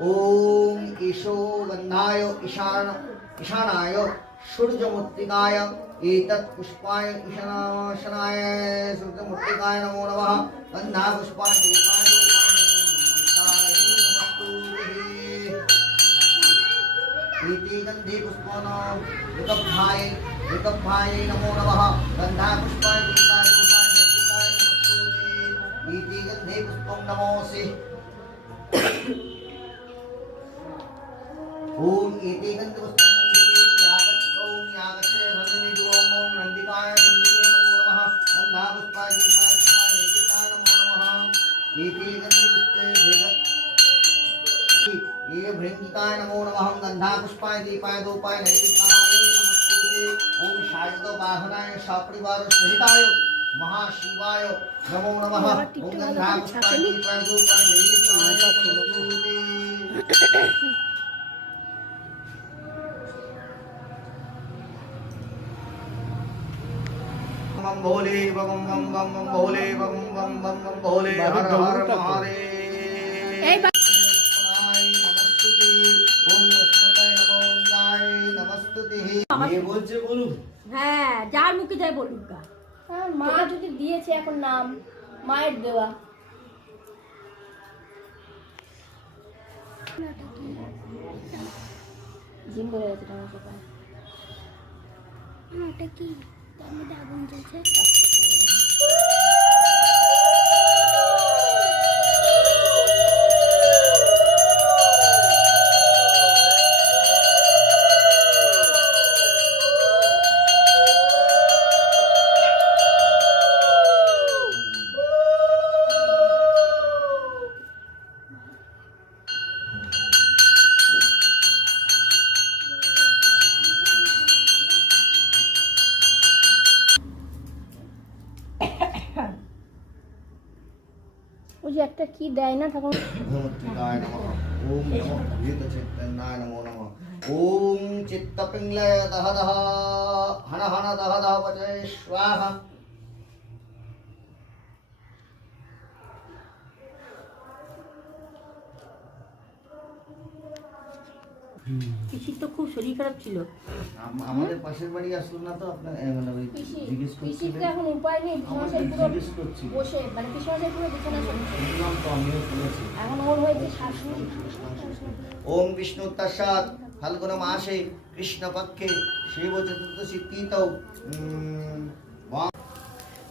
ओम ईशो गंधाय ईशानाय सूर्यमूर्तिकाय एतत् पुष्पाय ईशानाय सूर्यमूर्तिकाय नमो नमः। गंधा पुष्पाय इति गंधे पुष्पानां ऋतभाय नमो नमः। गंधा पुष्पाय इति गंधे पुष्पं नमोऽसि। ओम इति गंधे पुष्पं यागस्य धर्मिणी ओम नंदिकाय नंदिके नमो नमः। गंधा पुष्पाय नमो नमः। इति गंधे पुष्पे ये भृंगिकाय नमो नमः। गंधा पुष्पाय दीपाय धूपाय नैतिकाय नमस्ते। ओम शायद वाहनाय सपरिवार सहिताय महाशिवाय नमो नमः। ओम गंधा पुष्पाय दीपाय धूपाय नैतिकाय नमस्ते। बम भोले बम बम बम बम भोले बम बम बम बम भोले हर हर महादेव। হ্যাঁ যার মুখে যায় বলুক গা। মা যদি দিয়েছে এখন নাম মায়ের দেওয়া। জিম করে আছে না সকাল। এটা কি তার মধ্যে আগুন জ্বলছে? ওই যে একটা কি দেয় না ঠাকুর। ओम नमो भूतचित्तनाय नमो नमः। ओम चित्तपिंगलय दह दह हन हन दह दह पचय स्वाहा। পিসির তো খুব শরীর খারাপ ছিল। আমাদের পাশের বাড়ি আসলো না তো আপনার মানে ওই জিজ্ঞেস পিসির করছিলেন। তো এখন উপায় নেই। পিসিমশাই পুরো জিজ্ঞেস করছি বসে মানে পিসিমশাই পুরো বিছানা শুনছে। নাম তো আমিও শুনেছি। এখন ওর হয়েছে শাশুড়ি। ओम विष्णु तस्सात् फाल्गुन मासे कृष्ण पक्षे शिव चतुर्दशी तिथौ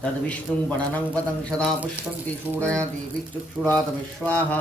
तद् विष्णुं वदनं पदं सदा पुष्पन्ति सूरयति विचक्षुरात् विश्वाहा।